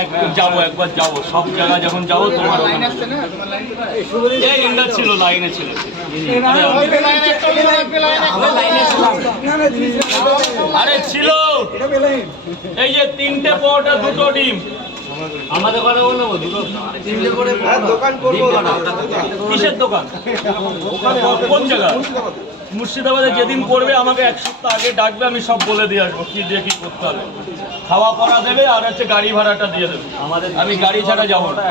এক যাব একবার যাব। সব জায়গায় যখন যাব তোমার এই ইন্দার ছিল লাইনে ছিল। আরে ছিল। এই যে তিনটে পরোটা দুটো ডিম। আমাদের ঘরে বলল দুটো কিসের দোকান? কোন জায়গা? মুর্শিদাবাদে যেদিন করবে আমাকে এক সপ্তাহ আগে ডাকবে আমি সব বলে দিয়ে আসব কি দিয়ে কি করতে হবে। খাওয়া পড়া দেবে আর হচ্ছে গাড়ি ভাড়াটা দিয়ে দেবে। আমাদের আমি গাড়ি ছাড়া যাব না।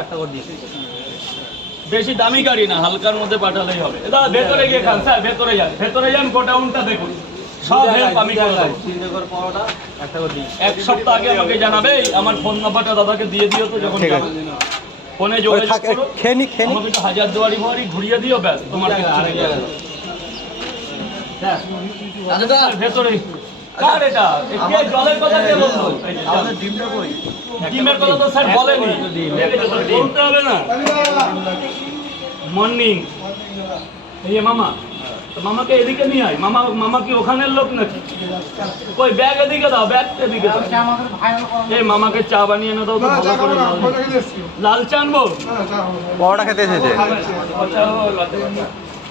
বেশি দামি গাড়ি না হালকার মধ্যে পাঠালেই হবে। দাদা ভেতরে গিয়ে খান স্যার ভেতরে যান। ভেতরে যান গোডাউনটা দেখুন। সব হেল্প আমি করে দেবো। এক সপ্তাহ আগে আমাকে জানাবে আমার ফোন নাম্বারটা দাদাকে দিয়ে দিও তো যখন। ফোনে ওই যোগাযোগ করো। খেয়ে নি খেয়ে আমাকে একটু হাজার দুয়ারি ঘুরিয়ে দিও ব্যাস তোমার ভেতরে। কার এটা? কে জলের কথা কে বলতো এই যে জল। ডিমের কথা তো স্যার বলেনি। বলতে হবে না। মর্নিং। এই মামা তো মামাকে এদিকে নিয়ে আয়। মামা মামা কি ওখানের লোক নাকি? কই ব্যাগ এদিকে দাও ব্যাগ এদিকে দাও। এই মামাকে চা বানিয়ে এনে দাও ভালো করে লাল। চা আনব? পরোটা খেতে এসেছে।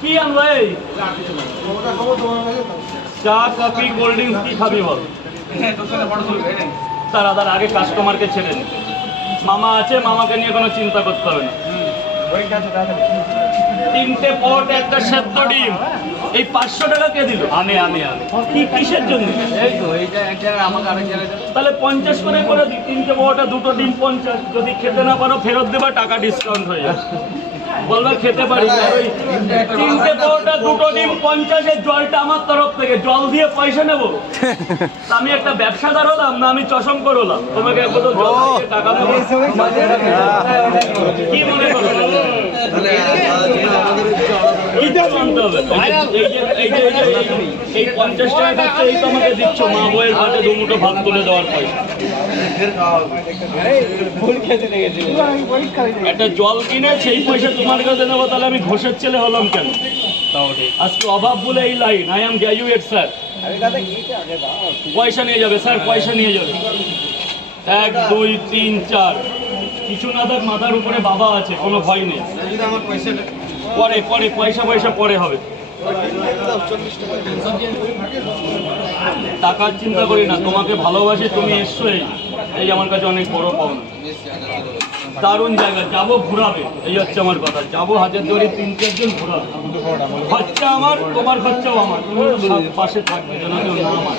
কি আনব এই চা কফি কোল্ড ড্রিঙ্কস কি খাবি বল? তারা তার আগে কাস্টমারকে ছেড়ে নে। মামা আছে মামাকে নিয়ে কোনো চিন্তা করতে হবে না। তিনটে পট একটা সেদ্ধ ডিম। এই পাঁচশো টাকা কে দিল? আমি আমি আমি কি কিসের জন্য? এই তো এইটা এক জায়গায় আমাকে আরেক জায়গায় তাহলে পঞ্চাশ করে করে তিনটে পরোটা দুটো ডিম পঞ্চাশ। যদি খেতে না পারো ফেরত দেবা টাকা ডিসকাউন্ট হয়ে যাবে। বলবে খেতে পারি তিনটে পরোটা দুটো ডিম পঞ্চাশের জলটা আমার তরফ থেকে। জল দিয়ে পয়সা নেব? আমি একটা ব্যবসাদার হলাম না আমি চশম করে হলাম। তোমাকে এক জল টাকা দেবো। কি মনে করো? কিটা মানতে হবে। এই পঞ্চাশ টাকা এই তো আমাকে দিচ্ছ। মা বইয়ের ঘাটে দু মুঠো ভাত তুলে দেওয়ার পয়সা। একটা জল কিনে সেই পয়সা তোমার কাছে নেব, তাহলে আমি ঘোষের ছেলে হলাম কেন? আজকে অভাব বলে এই line I am graduate sir পয়সা নিয়ে যাবে স্যার পয়সা নিয়ে যাবে। এক, দুই, তিন, চার। কিছু না থাক, মাথার উপরে বাবা আছে, কোনো ভয় নেই। পরে পরে, পয়সা পয়সা পরে হবে। টাকার চিন্তা করি না, তোমাকে ভালোবাসি, তুমি এসছো এই। এই আমার কাছে অনেক বড় পাওনা দারুণ জায়গা, যাব ঘুরাবে। এই হচ্ছে আমার কথা, যাব হাজার ধরে তিন চারজন ঘুরাবে। খরচা আমার, তোমার খরচাও আমার পাশে থাকবে আমার?